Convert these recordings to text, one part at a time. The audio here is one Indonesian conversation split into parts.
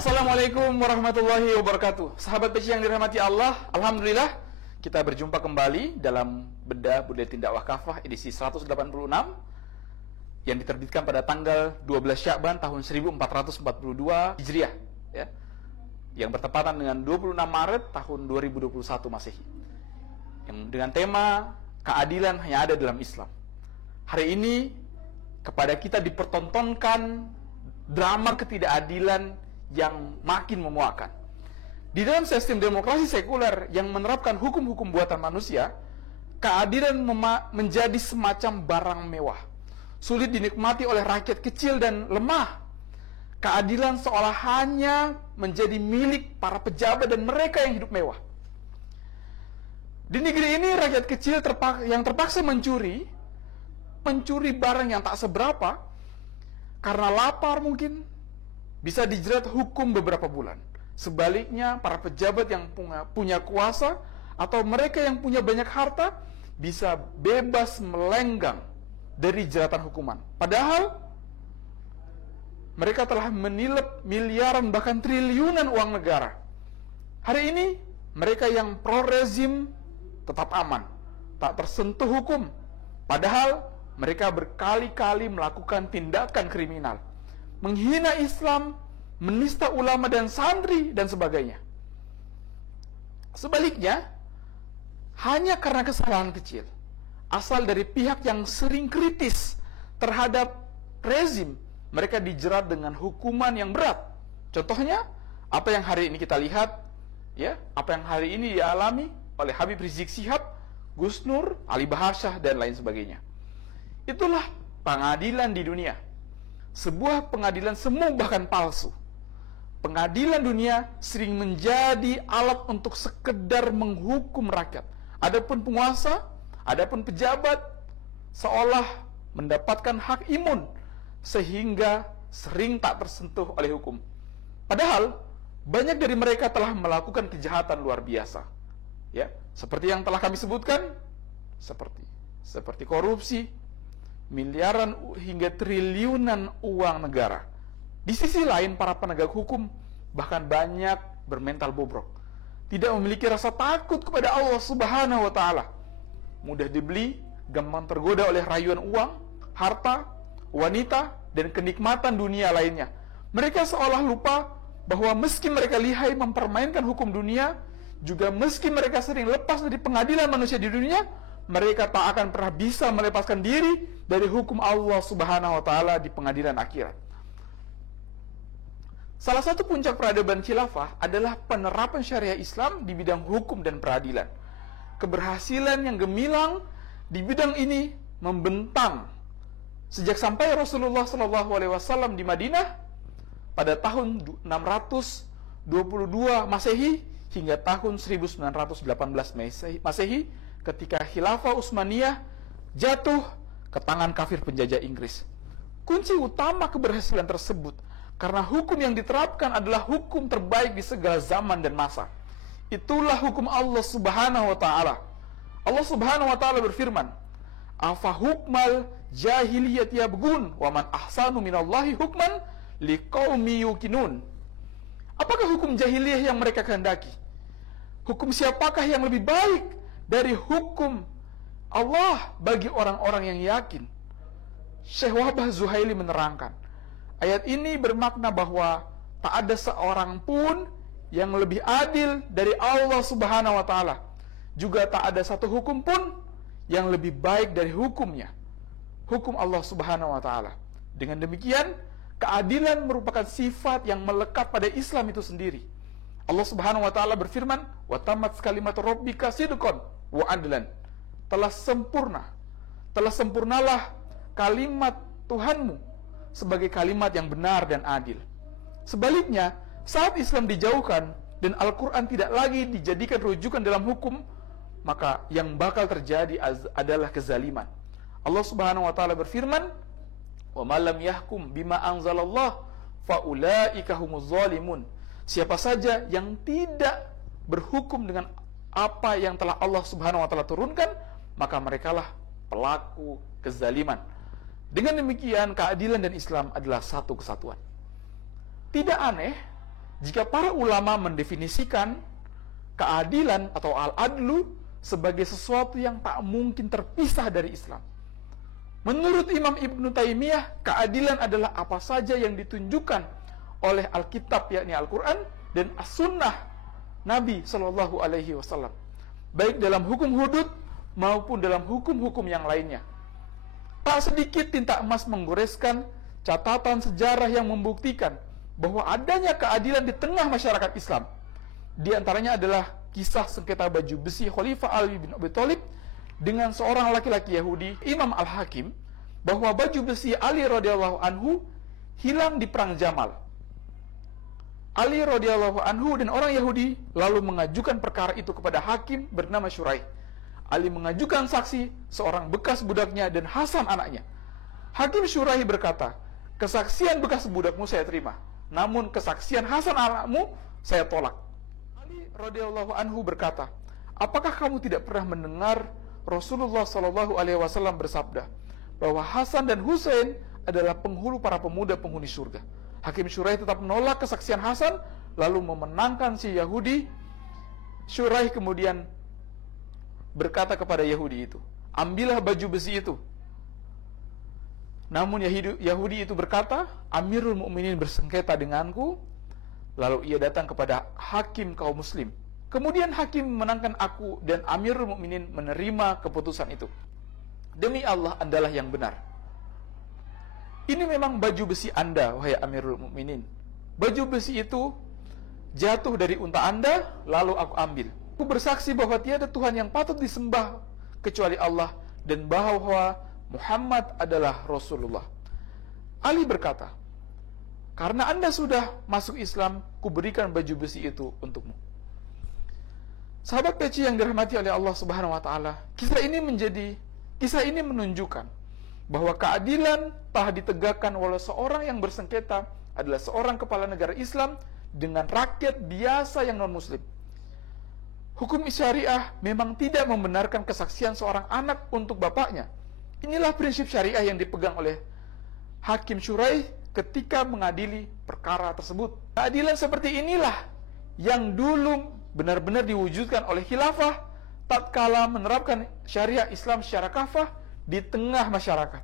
Assalamualaikum warahmatullahi wabarakatuh. Sahabat PC yang dirahmati Allah, Alhamdulillah kita berjumpa kembali dalam Bedah Buletin Dakwah Kafah edisi 186 yang diterbitkan pada tanggal 12 Sya'ban tahun 1442 Hijriah, ya, yang bertepatan dengan 26 Maret tahun 2021 Masehi, yang dengan tema keadilan hanya ada dalam Islam. Hari ini kepada kita dipertontonkan drama ketidakadilan yang makin memuakkan. Di dalam sistem demokrasi sekuler yang menerapkan hukum-hukum buatan manusia, keadilan menjadi semacam barang mewah, sulit dinikmati oleh rakyat kecil dan lemah. Keadilan seolah hanya menjadi milik para pejabat dan mereka yang hidup mewah. Di negeri ini rakyat kecil yang terpaksa mencuri barang yang tak seberapa karena lapar mungkin bisa dijerat hukum beberapa bulan. Sebaliknya, para pejabat yang punya kuasa atau mereka yang punya banyak harta bisa bebas melenggang dari jeratan hukuman. Padahal mereka telah menilep miliaran bahkan triliunan uang negara. Hari ini mereka yang pro-rezim tetap aman, tak tersentuh hukum. Padahal mereka berkali-kali melakukan tindakan kriminal, menghina Islam, menista ulama dan santri, dan sebagainya. Sebaliknya, hanya karena kesalahan kecil, asal dari pihak yang sering kritis terhadap rezim, mereka dijerat dengan hukuman yang berat. Contohnya, apa yang hari ini kita lihat, ya, apa yang hari ini dialami oleh Habib Rizik Syihab, Gus Nur, Ali Bahasyah, dan lain sebagainya. Itulah pengadilan di dunia. Sebuah pengadilan semu bahkan palsu. Pengadilan dunia sering menjadi alat untuk sekedar menghukum rakyat. Adapun penguasa, adapun pejabat seolah mendapatkan hak imun sehingga sering tak tersentuh oleh hukum. Padahal banyak dari mereka telah melakukan kejahatan luar biasa. Ya, seperti yang telah kami sebutkan, seperti korupsi, miliaran hingga triliunan uang negara. Di sisi lain, para penegak hukum bahkan banyak bermental bobrok, tidak memiliki rasa takut kepada Allah Subhanahu wa Ta'ala, mudah dibeli, gampang tergoda oleh rayuan uang, harta, wanita, dan kenikmatan dunia lainnya. Mereka seolah lupa bahwa meski mereka lihai mempermainkan hukum dunia, juga meski mereka sering lepas dari pengadilan manusia di dunia, mereka tak akan pernah bisa melepaskan diri dari hukum Allah Subhanahu wa Ta'ala di pengadilan akhirat. Salah satu puncak peradaban khilafah adalah penerapan syariah Islam di bidang hukum dan peradilan. Keberhasilan yang gemilang di bidang ini membentang sejak sampai Rasulullah SAW di Madinah pada tahun 622 Masehi hingga tahun 1918 Masehi, ketika Khilafah Utsmaniyah jatuh ke tangan kafir penjajah Inggris. Kunci utama keberhasilan tersebut karena hukum yang diterapkan adalah hukum terbaik di segala zaman dan masa. Itulah hukum Allah Subhanahu wa Ta'ala. Allah Subhanahu wa Ta'ala berfirman, "Afa hukmal jahiliyati yabghun wa man ahsanu minallahi hukman liqaumi yuqinun." Apakah hukum jahiliyah yang mereka kehendaki? Hukum siapakah yang lebih baik dari hukum Allah bagi orang-orang yang yakin? Syekh Wahbah Zuhaili menerangkan, ayat ini bermakna bahwa tak ada seorang pun yang lebih adil dari Allah Subhanahu wa Ta'ala. Juga tak ada satu hukum pun yang lebih baik dari hukumnya, hukum Allah Subhanahu wa Ta'ala. Dengan demikian, keadilan merupakan sifat yang melekat pada Islam itu sendiri. Allah Subhanahu wa Ta'ala berfirman, "Wa tamat kalimatu rabbika sidqan wa adlan." Telah sempurnalah kalimat Tuhanmu sebagai kalimat yang benar dan adil. Sebaliknya, saat Islam dijauhkan dan Al-Quran tidak lagi dijadikan rujukan dalam hukum, maka yang bakal terjadi adalah kezaliman. Allah Subhanahu wa Ta'ala berfirman, "Wa man lam yahkum bima anzalallah fa ulaika humuz zalimun." Siapa saja yang tidak berhukum dengan apa yang telah Allah Subhanahu wa Ta'ala turunkan, maka merekalah pelaku kezaliman. Dengan demikian, keadilan dan Islam adalah satu kesatuan. Tidak aneh jika para ulama mendefinisikan keadilan atau al-adlu sebagai sesuatu yang tak mungkin terpisah dari Islam. Menurut Imam Ibnu Taimiyah, keadilan adalah apa saja yang ditunjukkan oleh Alkitab, yakni Al-Quran, dan As-Sunnah Nabi Shallallahu Alaihi Wasallam, baik dalam hukum hudud maupun dalam hukum-hukum yang lainnya. Tak sedikit tinta emas menggoreskan catatan sejarah yang membuktikan bahwa adanya keadilan di tengah masyarakat Islam. Di antaranya adalah kisah sengketa baju besi Khalifah Ali bin Abi Thalib dengan seorang laki-laki Yahudi, Imam Al-Hakim, bahwa baju besi Ali radhiyallahu anhu hilang di perang Jamal. Ali radhiyallahu anhu dan orang Yahudi lalu mengajukan perkara itu kepada hakim bernama Syuraih. Ali mengajukan saksi seorang bekas budaknya dan Hasan anaknya. Hakim Syuraih berkata, "Kesaksian bekas budakmu saya terima, namun kesaksian Hasan anakmu saya tolak." Ali radhiyallahu anhu berkata, "Apakah kamu tidak pernah mendengar Rasulullah Shallallahu Alaihi Wasallam bersabda bahwa Hasan dan Husain adalah penghulu para pemuda penghuni surga?" Hakim Syuraih tetap menolak kesaksian Hasan, lalu memenangkan si Yahudi. Syuraih kemudian berkata kepada Yahudi itu, "Ambillah baju besi itu." Namun Yahudi itu berkata, "Amirul Mukminin bersengketa denganku." Lalu ia datang kepada hakim kaum muslim. Kemudian hakim memenangkan aku dan Amirul Mukminin menerima keputusan itu. Demi Allah, Andalah yang benar. Ini memang baju besi Anda, wahai Amirul Mukminin. Baju besi itu jatuh dari unta Anda, lalu aku ambil. Aku bersaksi bahwa tiada Tuhan yang patut disembah kecuali Allah dan bahwa Muhammad adalah Rasulullah. Ali berkata, "Karena Anda sudah masuk Islam, kuberikan baju besi itu untukmu." Sahabat peci yang dirahmati oleh Allah Subhanahu wa taala, kisah ini menunjukkan bahwa keadilan telah ditegakkan oleh seorang yang bersengketa adalah seorang kepala negara Islam dengan rakyat biasa yang non-muslim. Hukum syariah memang tidak membenarkan kesaksian seorang anak untuk bapaknya. Inilah prinsip syariah yang dipegang oleh Hakim Syuraih ketika mengadili perkara tersebut. Keadilan seperti inilah yang dulu benar-benar diwujudkan oleh khilafah tatkala menerapkan syariah Islam secara kafah di tengah masyarakat.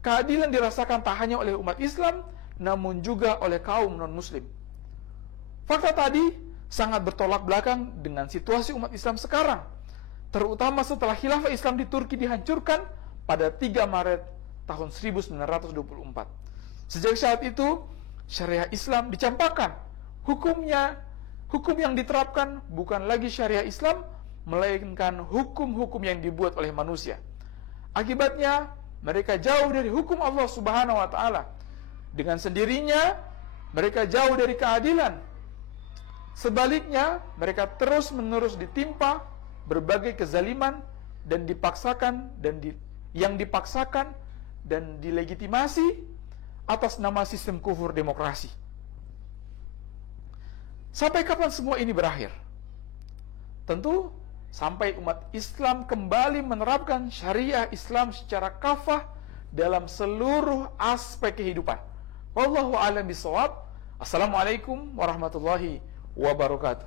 Keadilan dirasakan tak hanya oleh umat Islam, namun juga oleh kaum non-muslim. Fakta tadi sangat bertolak belakang dengan situasi umat Islam sekarang, terutama setelah khilafah Islam di Turki dihancurkan pada 3 Maret tahun 1924. Sejak saat itu, syariah Islam dicampakkan. Hukum yang diterapkan bukan lagi syariah Islam, melainkan hukum-hukum yang dibuat oleh manusia. Akibatnya, mereka jauh dari hukum Allah Subhanahu wa taala. Dengan sendirinya, mereka jauh dari keadilan. Sebaliknya, mereka terus-menerus ditimpa berbagai kezaliman dan dipaksakan dan dilegitimasi atas nama sistem kufur demokrasi. Sampai kapan semua ini berakhir? Tentu sampai umat Islam kembali menerapkan syariah Islam secara kafah dalam seluruh aspek kehidupan. Wallahu a'lam bishawab. Assalamualaikum warahmatullahi wabarakatuh.